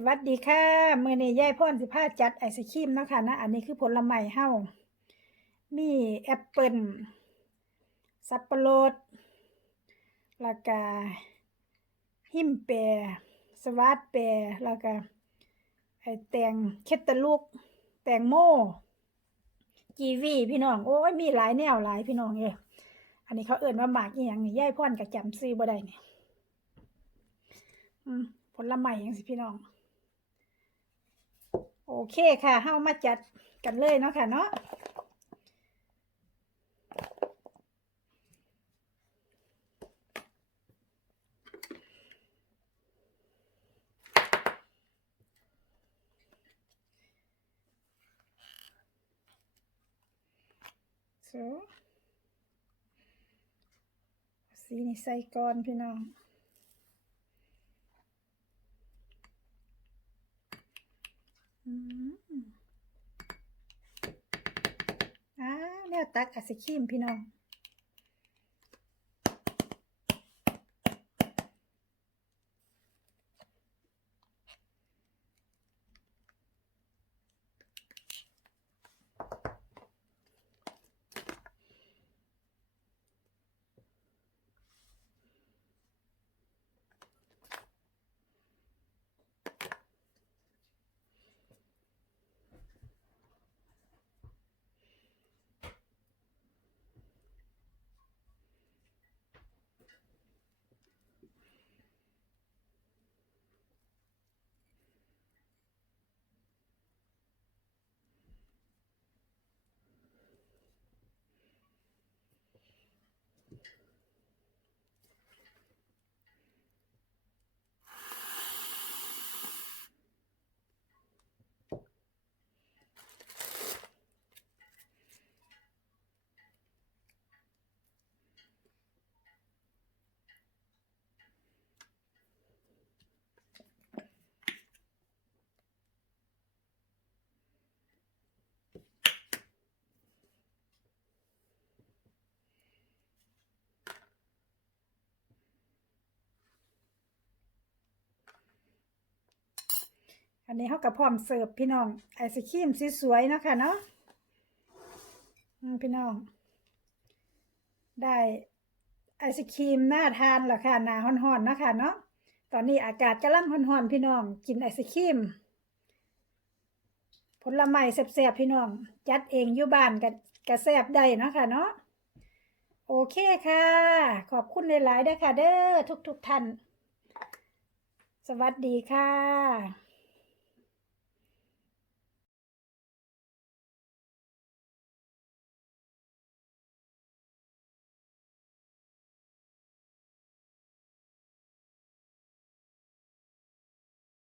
สวัสดีค่ะมื้อนี้ยายพรสิพาจัดไอศครีมนะคะนะ อันนี้คือผลไม้เฮามีแอปเปิลสับปะรดแล้วก็หิมแปรสวัสดแปรแล้วก็ไอแตงเคตตาลูก แตงโมกีวีพี่น้อง โอ้ยมีหลายแนวหลายพี่น้องเอ้ยอันนี้เขาเอิ้นว่าหมากอีหยังนี่ยายพรก็จำซื้อบ่ได้นี่อืมผลไม้จังซี่พี่น้อง โอเคค่ะเฮามาจัดกันเลยเนาะค่ะเนาะสีนี่ใส่ก่อนพี่น้อง อ้าวแล้วตักไอศครีมพี่น้อง อันนี้เขากับพร้อมเสิร์ฟพี่น้องไอศครีมสวยๆนะคะเนาะพี่น้อง ได้ไอศครีมน่าทานแล้วค่ะหนาฮ้อนๆนะคะเนาะตอนนี้อากาศกำลังฮ้อนๆพี่น้องกินไอศครีมผลไม้แซ่บๆพี่น้องจัดเองอยู่บ้านกับกระแซบได้นะคะเนาะโอเคค่ะ ขอบคุณหลายๆด้ค่ะ เด้อทุกๆท่าน สวัสดีค่ะ